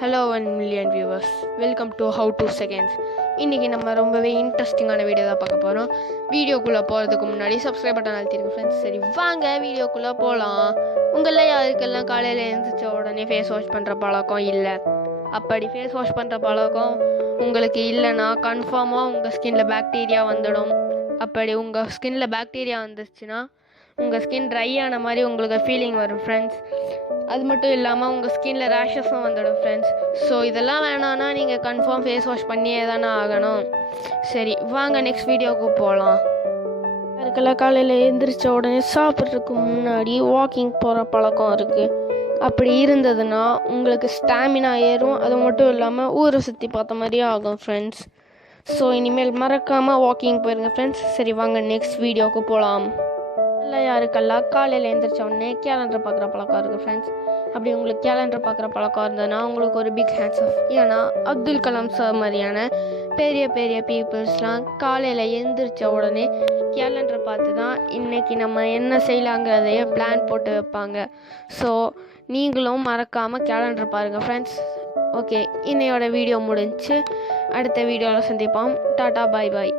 Hello 1 million viewers, welcome to how to seconds. இன்றைக்கி நம்ம ரொம்பவே இன்ட்ரெஸ்டிங்கான வீடியோ தான் பார்க்க போகிறோம். வீடியோக்குள்ளே போகிறதுக்கு முன்னாடி சப்ஸ்கிரைப் பட்டன் அழுத்திருங்க ஃப்ரெண்ட்ஸ். சரி வாங்க வீடியோக்குள்ளே போகலாம். உங்களில் யாருக்கெல்லாம் காலையில் எழுந்திரிச்ச உடனே ஃபேஸ் வாஷ் பண்ணுற பழக்கம் இல்லை, அப்படி ஃபேஸ் வாஷ் பண்ணுற பழக்கம் உங்களுக்கு இல்லைன்னா கன்ஃபார்மாக உங்கள் ஸ்கின்னில் பாக்டீரியா வந்துடும். அப்படி உங்கள் ஸ்கின்னில் பாக்டீரியா வந்துச்சுன்னா உங்கள் ஸ்கின் ட்ரை ஆன மாதிரி உங்களுக்கு ஃபீலிங் வரும் ஃப்ரெண்ட்ஸ். அது மட்டும் இல்லாமல் உங்கள் ஸ்கின்னில் ரேஷஸும் வந்துடும் ஃப்ரெண்ட்ஸ். ஸோ இதெல்லாம் வேணான்னா நீங்கள் கன்ஃபார்ம் ஃபேஸ் வாஷ் பண்ணியே தானே ஆகணும். சரி வாங்க நெக்ஸ்ட் வீடியோவுக்கு போகலாம். அதுக்கெல்லாம் காலையில் எழுந்திரிச்ச உடனே சாப்பிட்றதுக்கு முன்னாடி வாக்கிங் போகிற பழக்கம் இருக்குது. அப்படி இருந்ததுன்னா உங்களுக்கு ஸ்டாமினா ஏறும். அது மட்டும் இல்லாமல் ஊரை சுற்றி பார்த்த மாதிரியே ஆகும் ஃப்ரெண்ட்ஸ். ஸோ இனிமேல் மறக்காமல் வாக்கிங் போயிருங்க ஃப்ரெண்ட்ஸ். சரி வாங்க நெக்ஸ்ட் வீடியோவுக்கு போகலாம். இல்லை யாருக்கெல்லாம் காலையில் எழுந்திரிச்ச உடனே கேலண்டர் பார்க்குற பழக்கம் இருக்குது ஃப்ரெண்ட்ஸ். அப்படி உங்களுக்கு கேலண்டர் பார்க்குற பழக்கம் இருந்ததுன்னா உங்களுக்கு ஒரு பிக் ஹேண்ட்ஸ் ஆஃப். ஏன்னா அப்துல் கலாம் சார் மாதிரியான பெரிய பெரிய பீப்புள்ஸ்லாம் காலையில் எழுந்திரிச்ச உடனே கேலண்டரை பார்த்து தான் இன்றைக்கி நம்ம என்ன செய்யலாங்கிறதையே பிளான் போட்டு வைப்பாங்க. ஸோ நீங்களும் மறக்காமல் கேலண்டர் பாருங்கள் ஃப்ரெண்ட்ஸ். ஓகே, இன்னையோட வீடியோ முடிஞ்சு அடுத்த வீடியோவில் சந்திப்போம். டாட்டா, பாய் பாய்.